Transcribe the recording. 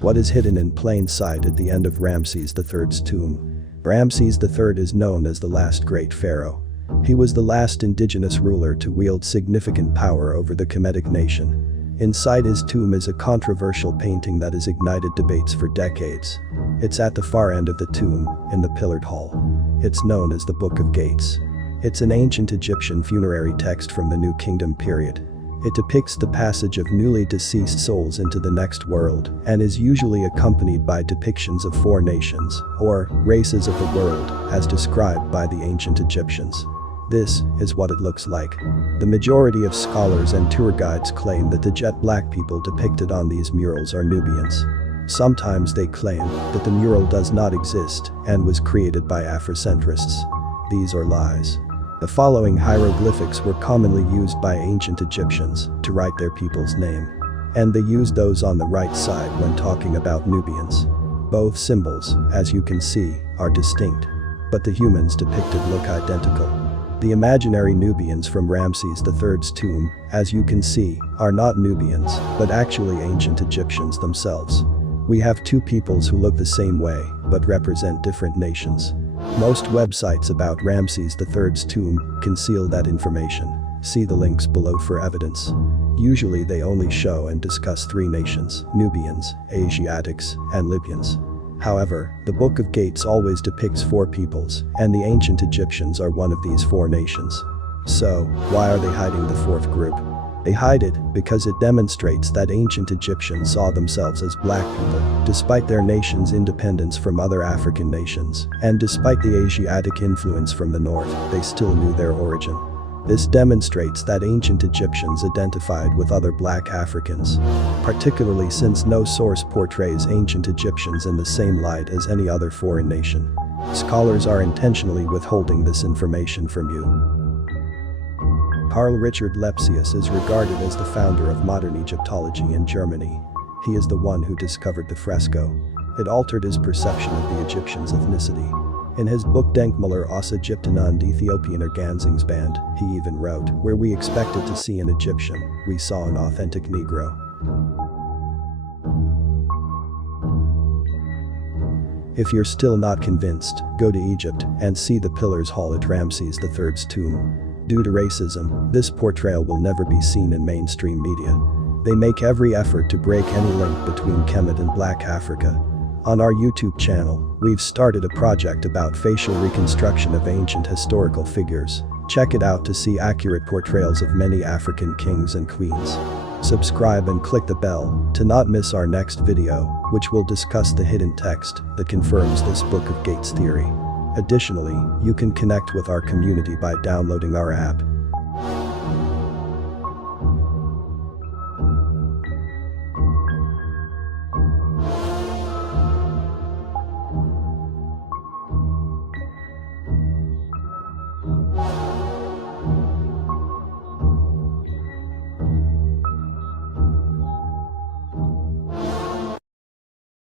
What is hidden in plain sight at the end of Ramses III's tomb? Ramses III is known as the last great pharaoh. He was the last indigenous ruler to wield significant power over the Kemetic nation. Inside his tomb is a controversial painting that has ignited debates for decades. It's at the far end of the tomb, in the pillared hall. It's known as the Book of Gates. It's an ancient Egyptian funerary text from the New Kingdom period. It depicts the passage of newly deceased souls into the next world and is usually accompanied by depictions of four nations, or races of the world, as described by the ancient Egyptians. This is what it looks like. The majority of scholars and tour guides claim that the jet black people depicted on these murals are Nubians. Sometimes they claim that the mural does not exist and was created by Afrocentrists. These are lies. The following hieroglyphics were commonly used by ancient Egyptians to write their people's name. And they used those on the right side when talking about Nubians. Both symbols, as you can see, are distinct. But the humans depicted look identical. The imaginary Nubians from Ramses III's tomb, as you can see, are not Nubians, but actually ancient Egyptians themselves. We have two peoples who look the same way, but represent different nations. Most websites about Ramses III's tomb conceal that information. See the links below for evidence. Usually they only show and discuss three nations: Nubians, Asiatics, and Libyans. However, the Book of Gates always depicts four peoples, and the ancient Egyptians are one of these four nations. So, why are they hiding the fourth group? They hide it because it demonstrates that ancient Egyptians saw themselves as black people, despite their nation's independence from other African nations, and despite the Asiatic influence from the north, they still knew their origin. This demonstrates that ancient Egyptians identified with other black Africans, particularly since no source portrays ancient Egyptians in the same light as any other foreign nation. Scholars are intentionally withholding this information from you. Karl Richard Lepsius is regarded as the founder of modern Egyptology in Germany. He is the one who discovered the fresco. It altered his perception of the Egyptians' ethnicity. In his book Denkmaler aus Ägypten und Ethiopian Erganzungsband, he even wrote, "Where we expected to see an Egyptian, we saw an authentic Negro." If you're still not convinced, go to Egypt and see the Pillars Hall at Ramses III's tomb. Due to racism, this portrayal will never be seen in mainstream media. They make every effort to break any link between Kemet and Black Africa. On our YouTube channel, we've started a project about facial reconstruction of ancient historical figures. Check it out to see accurate portrayals of many African kings and queens. Subscribe and click the bell to not miss our next video, which will discuss the hidden text that confirms this Book of Gates theory. Additionally, you can connect with our community by downloading our app.